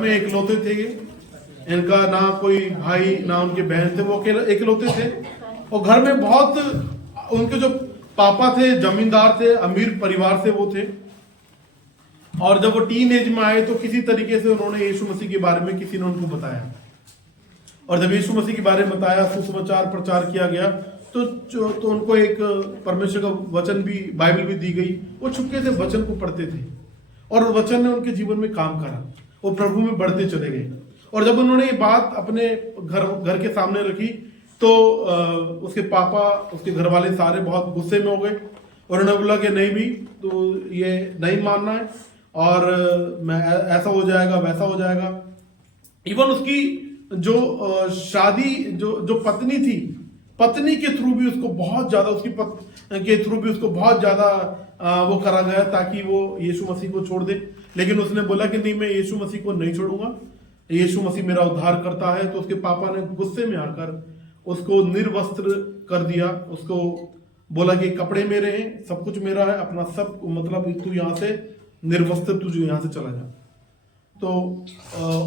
में इकलौते थे ये। इनका ना कोई भाई ना उनके बहन थे, वो अकेले इकलौते थे। और घर में बहुत उनके जो पापा थे जमींदार थे, अमीर परिवार से वो थे। और जब वो टीन एज में आए तो किसी तरीके से उन्होंने यीशु मसीह के बारे में किसी ने उनको बताया, और जब यीशु मसीह के बारे में बताया, सुसमाचार प्रचार किया गया, तो उनको एक परमेश्वर का वचन भी, बाइबल भी दी गई। वो चुपके से वचन को पढ़ते थे और वचन ने उनके जीवन में काम करा, वो प्रभु में बढ़ते चले गए। और जब उन्होंने ये बात अपने घर के सामने रखी तो उसके पापा, उसके घर वाले सारे बहुत गुस्से में हो गए। उन्होंने बोला कि नहीं भी, तो ये नहीं मानना है और मैं ऐसा हो जाएगा वैसा हो जाएगा। इवन उसकी जो शादी जो पत्नी थी, पत्नी के थ्रू भी उसको बहुत ज्यादा, उसकी के थ्रू भी उसको बहुत ज्यादा वो करा गया ताकि वो यीशु मसीह को छोड़ दे। लेकिन उसने बोला कि नहीं, मैं यीशु मसीह को नहीं छोड़ूंगा, यीशु मसीह मेरा उद्धार करता है। तो उसके पापा ने गुस्से में आकर उसको निर्वस्त्र कर दिया। उसको बोला कि कपड़े मेरे हैं, सब कुछ मेरा है, अपना सब, मतलब तू यहाँ से निर्वस्त्र, तू जो यहाँ से चला जा। तो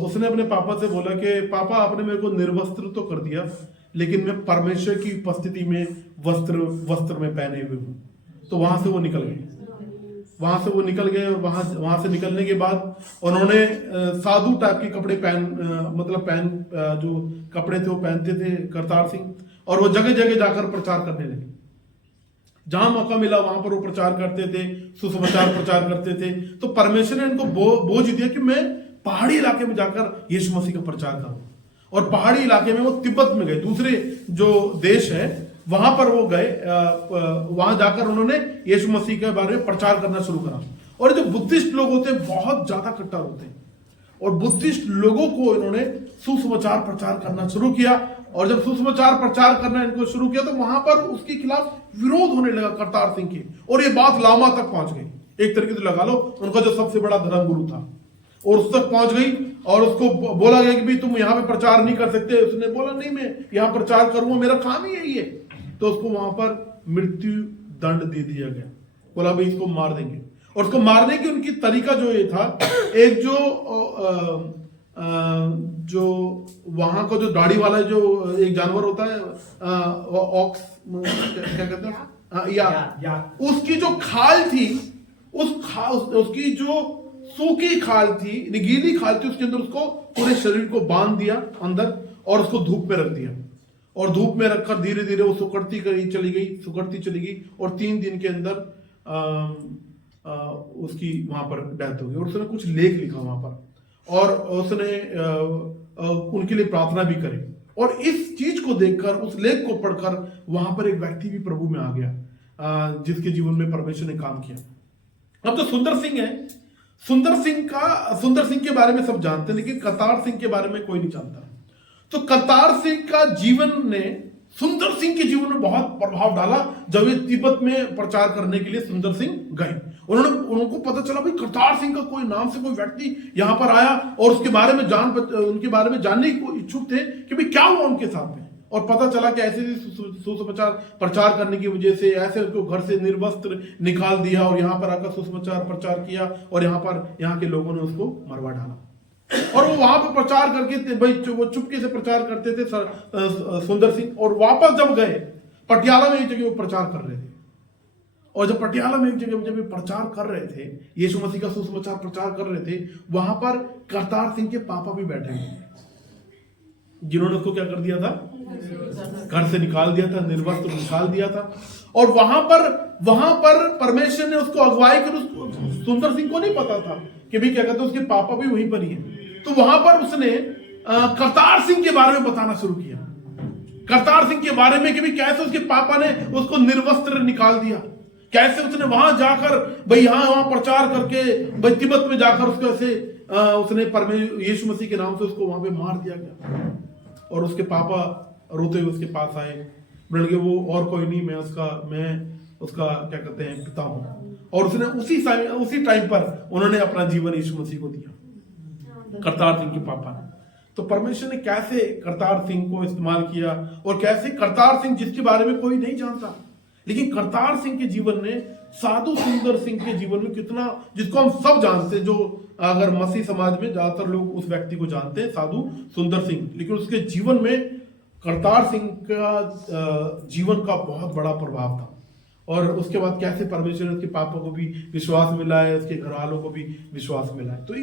उसने अपने पापा से बोला कि पापा, आपने मेरे को निर्वस्त्र तो कर दिया, लेकिन मैं परमेश्वर की उपस्थिति में वस्त्र में पहने हुए हूँ। तो वहां से वो निकल गए। और वहां से निकलने के बाद उन्होंने साधु टाइप के कपड़े जो कपड़े थे वो पहनते थे करतार सिंह। और वो जगह जगह जाकर प्रचार करने लगे, जहां मौका मिला वहां पर वो प्रचार करते थे, सुसमाचार प्रचार करते थे। तो परमेश्वर ने इनको बोझ दिया कि मैं पहाड़ी इलाके में जाकर यीशु मसीह का प्रचार करूं। और पहाड़ी इलाके में वो तिब्बत में गए, दूसरे जो देश है वहां पर वो गए। वहां जाकर उन्होंने यीशु मसीह के बारे में प्रचार करना शुरू करा। और जो बुद्धिस्ट लोग होते हैं बहुत ज्यादा कट्टर होते हैं, और बुद्धिस्ट लोगों को इन्होंने सुसमाचार प्रचार करना शुरू किया। और जब सुसमाचार प्रचार करना इनको शुरू किया तो वहां पर उसके खिलाफ विरोध होने लगा करतार सिंह के, और ये बात लामा तक पहुंच गई। एक तरीके से लगा लो उनका जो सबसे बड़ा धर्मगुरु था, और उस तक पहुंच गई। और उसको बोला गया कि भाई तुम यहाँ पे प्रचार नहीं कर सकते। उसने बोला नहीं, मैं यहाँ प्रचार करूंगा, मेरा काम ही यही है। तो उसको वहां पर मृत्यु दंड दे दिया गया। बोला भाई इसको मार देंगे। और उसको मारने की उनकी तरीका जो ये था, एक जो वहां का जो दाढ़ी वाला जो एक जानवर होता है, ऑक्स क्या कहते हैं, या उसकी जो खाल थी, उसकी जो सूखी खाल थी, गीली खाल थी, उसके अंदर उसको पूरे शरीर को बांध दिया अंदर, और उसको धूप में रख दिया। और धूप में रखकर धीरे धीरे वो सुकड़ती चली गई। और 3 दिन के अंदर उसकी वहां पर डेथ हो गई। और उसने कुछ लेख लिखा वहां पर, और उसने उनके लिए प्रार्थना भी करी। और इस चीज को देखकर, उस लेख को पढ़कर, वहां पर एक व्यक्ति भी प्रभु में आ गया, जिसके जीवन में परमेश्वर ने काम किया। अब जो सुंदर सिंह है, सुंदर सिंह के बारे में सब जानते हैं, लेकिन करतार सिंह के बारे में कोई नहीं जानता। तो करतार सिंह का जीवन ने सुंदर सिंह के जीवन में बहुत प्रभाव डाला। जब ये तिब्बत में प्रचार करने के लिए सुंदर सिंह गए, उनको पता चला भाई करतार सिंह का कोई नाम से कोई व्यक्ति यहाँ पर आया, और उसके बारे में उनके बारे में जानने को इच्छुक थे कि भाई क्या हुआ उनके साथ में। और पता चला कि ऐसे सुसमाचार प्रचार करने की वजह से ऐसे उसको घर से निर्वस्त्र निकाल दिया, और यहाँ पर आकर सुसमाचार प्रचार किया, और यहाँ के लोगों ने उसको मरवा डाला। और वो वहां पर प्रचार करके भाई वो चुपके से प्रचार करते थे सुंदर सिंह। और वापस जब गए पटियाला में एक जगह वो प्रचार कर रहे थे, और जब पटियाला में एक जगह जब प्रचार कर रहे थे, यीशु मसीह का सुसमाचार प्रचार कर रहे थे, वहां पर करतार सिंह के पापा भी बैठे हुए, जिन्होंने उसको क्या कर दिया था, घर से निकाल दिया था, निर्वस्त्र निकाल दिया था। और वहां पर परमेश्वर ने उसको अगुवाई कर, सुंदर सिंह को नहीं पता था कि भी क्या कहते हैं, उसके पापा भी वहीं पर ही है। तो वहां पर उसने करतार सिंह के बारे में बताना शुरू किया, करतार सिंह के बारे में कि भी कैसे उसके पापा ने उसको निर्वस्त्र निकाल दिया, कैसे उसने वहां जाकर भाई यहाँ प्रचार करके भाई तिब्बत में जाकर उसको ऐसे उसने यीशु मसीह के नाम से उसको वहां पे मार दिया गया। और उसके पापा रोते हुए उसके पास आए, बोल के वो और कोई नहीं, मैं उसका क्या कहते हैं पिता हूं। और उसने उसी टाइम पर उन्होंने अपना जीवन यीशु मसीह को दिया, करतार सिंह के पापा ने। तो परमेश्वर ने कैसे करतार सिंह को इस्तेमाल किया, और कैसे करतार सिंह जिसके बारे में कोई नहीं जानता, लेकिन करतार सिंह के जीवन ने साधु सुंदर सिंह के जीवन में कितना, जिसको हम सब जानते, जो अगर मसीह समाज में ज्यादातर लोग उस व्यक्ति को जानते हैं, साधु सुंदर सिंह, लेकिन उसके जीवन में करतार सिंह का जीवन का बहुत बड़ा प्रभाव था। और उसके बाद कैसे परमेश्वर ने उसके पापों को भी विश्वास मिला है, उसके घर वालों को भी विश्वास मिला है। तो